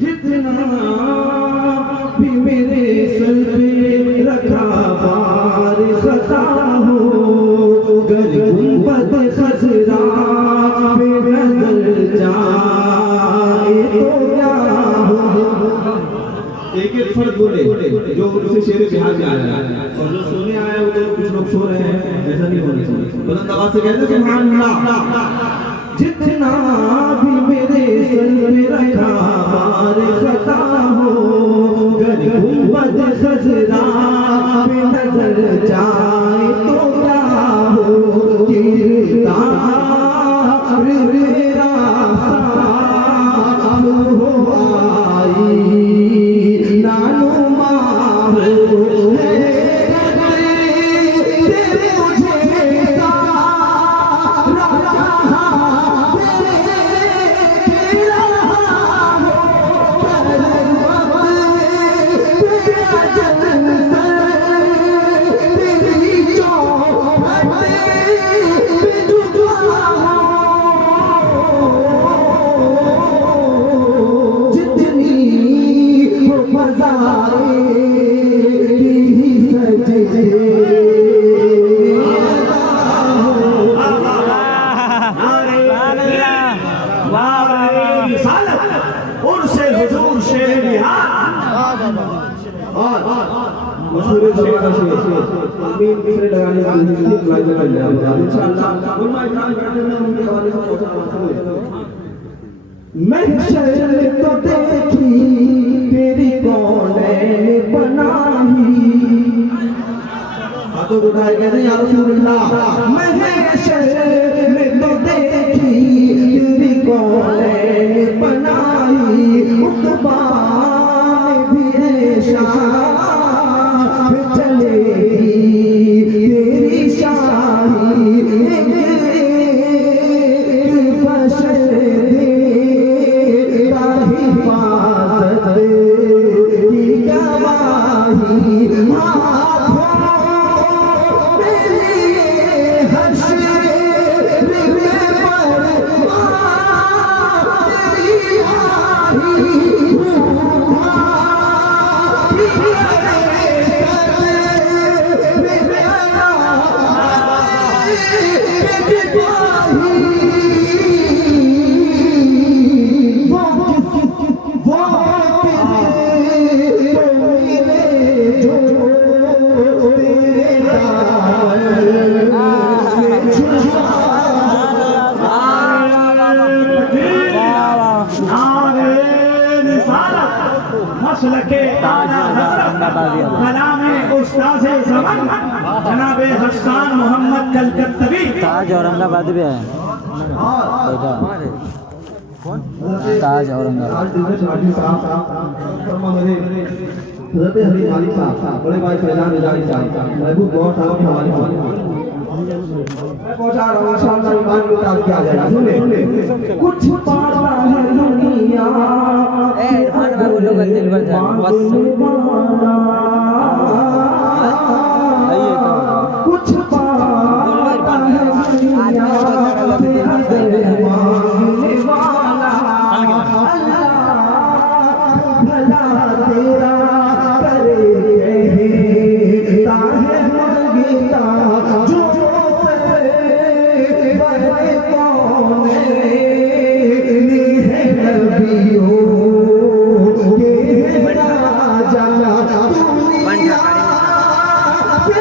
जितना भी मेरे सर पे रखा बार खता हो, गर गुंबद खजरा पे नजर जाए तो क्या हो। एक एक फर्द बोले जो उनसे शेर बिहार में आया है, और जो सुनने आया है वो तो कुछ लोग सो रहे हैं, ऐसा नहीं होना चाहिए। बुलंद आवाज से कहते हैं सुभान अल्लाह। जितना भी मेरे सर पे रखा बार खता हो, गर गुंबद खजरा पे नजर जाए तो क्या हो। किरदार मेरा साफ हो आई नानुमा हो, महशर तो देखी तेरी कौनैन बनाई, हाथों उठाए कहते हैं या रसूलुल्लाह। महशर तो देखी तेरी कौनैन बनाई, उतबा में भी शाह चलेगी तेरी शाही। जनाबे हसन मोहम्मद कलकत्तवी ताज औरंगाबाद भी है। ताज औरंगाबाद बड़े भाई फैजान रजाई साहब, महबूब गौर साहब के हवाले मैं पहुंचा रहा हूं। इंशाअल्लाह ईमान को ताज़ किया जाएगा। सुने कुछ पाता है दुनिया ए इरफान भाई बोलो दिल भर जाए बस कुछ पाता है दुनिया मांगने वाला भला तेरा करे कहता है मांगता जो से बड़े कौन है नबियों के राजा दुनिया से